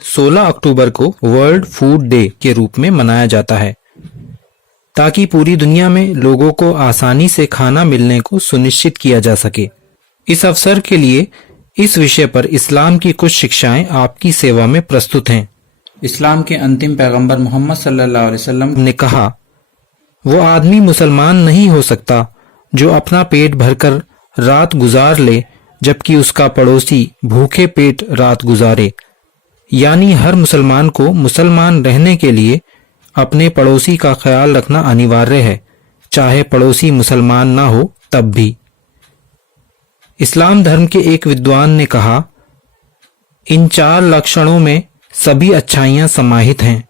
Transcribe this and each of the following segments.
16 अक्टूबर को world food day के रूप में मनाया जाता है ताकि पूरी दुनिया में लोगों को आसानी से खाना मिलने को सुनिश्चित किया जा सके। इस अवसर के लिए इस विषय पर इस्लाम की कुछ शिक्षाएं आपकी सेवा में प्रस्तुत हैं। इस्लाम के अंतिम पैगंबर मोहम्मद सल्लल्लाहु अलैहि वसल्लम ने कहा, वो आदमी मुसलमान नहीं हो सकता जो अपना पेट भरकर रात गुजार ले जबकि उसका पड़ोसी भूखे पेट रात गुजारे। यानी हर मुसलमान को मुसलमान रहने के लिए अपने पड़ोसी का ख्याल रखना अनिवार्य है, चाहे पड़ोसी मुसलमान ना हो तब भी। इस्लाम धर्म के एक विद्वान ने कहा, इन 4 लक्षणों में सभी अच्छाइयां समाहित हैं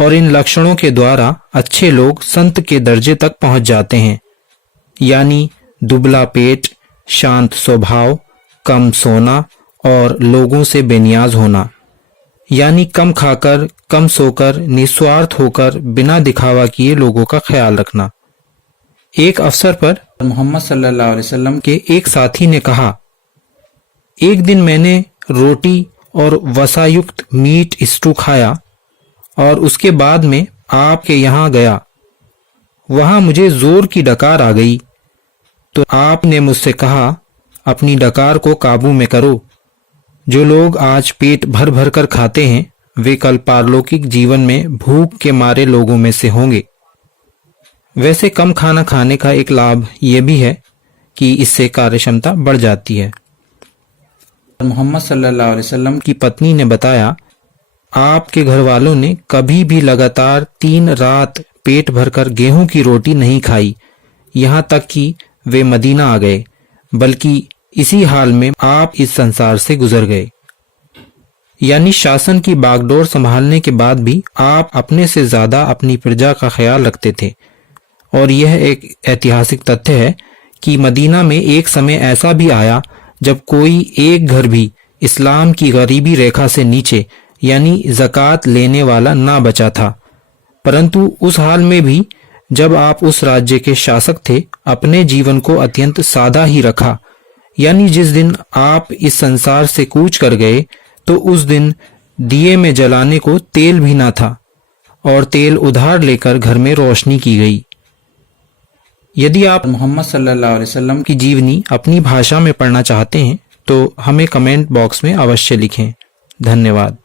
और इन लक्षणों के द्वारा अच्छे लोग संत के दर्जे तक पहुंच जाते हैं। यानी दुबला पेट, शांत स्वभाव, कम सोना और लोगों से बेनियाज होना। यानी कम खाकर, कम सोकर, निस्वार्थ होकर, बिना दिखावा किए लोगों का ख्याल रखना। एक अवसर पर मोहम्मद सल्लल्लाहु अलैहि वसल्लम के एक साथी ने कहा, एक दिन मैंने रोटी और वसायुक्त मीट स्टू खाया और उसके बाद में आपके यहाँ गया। वहां मुझे जोर की डकार आ गई तो आपने मुझसे कहा, अपनी डकार को काबू में करो। जो लोग आज पेट भर भर कर खाते हैं वे कल पारलौकिक जीवन में भूख के मारे लोगों में से होंगे। वैसे कम खाना खाने का एक लाभ ये भी है कि इससे कार्यक्षमता बढ़ जाती है। मोहम्मद सल्लल्लाहु अलैहि वसल्लम की पत्नी ने बताया, आपके घर वालों ने कभी भी लगातार 3 रात पेट भरकर गेहूं की रोटी नहीं खाई, यहाँ तक कि वे मदीना आ गए, बल्कि इसी हाल में आप इस संसार से गुजर गए। यानी शासन की बागडोर संभालने के बाद भी आप अपने से ज्यादा अपनी प्रजा का ख्याल रखते थे। और यह एक ऐतिहासिक तथ्य है कि मदीना में एक समय ऐसा भी आया जब कोई एक घर भी इस्लाम की गरीबी रेखा से नीचे यानी ज़कात लेने वाला ना बचा था। परंतु उस हाल में भी जब आप उस राज्य के शासक थे, अपने जीवन को अत्यंत सादा ही रखा। यानी जिस दिन आप इस संसार से कूच कर गए तो उस दिन दिए में जलाने को तेल भी ना था और तेल उधार लेकर घर में रोशनी की गई। यदि आप मोहम्मद सल्लल्लाहु अलैहि वसल्लम की जीवनी अपनी भाषा में पढ़ना चाहते हैं तो हमें कमेंट बॉक्स में अवश्य लिखें। धन्यवाद।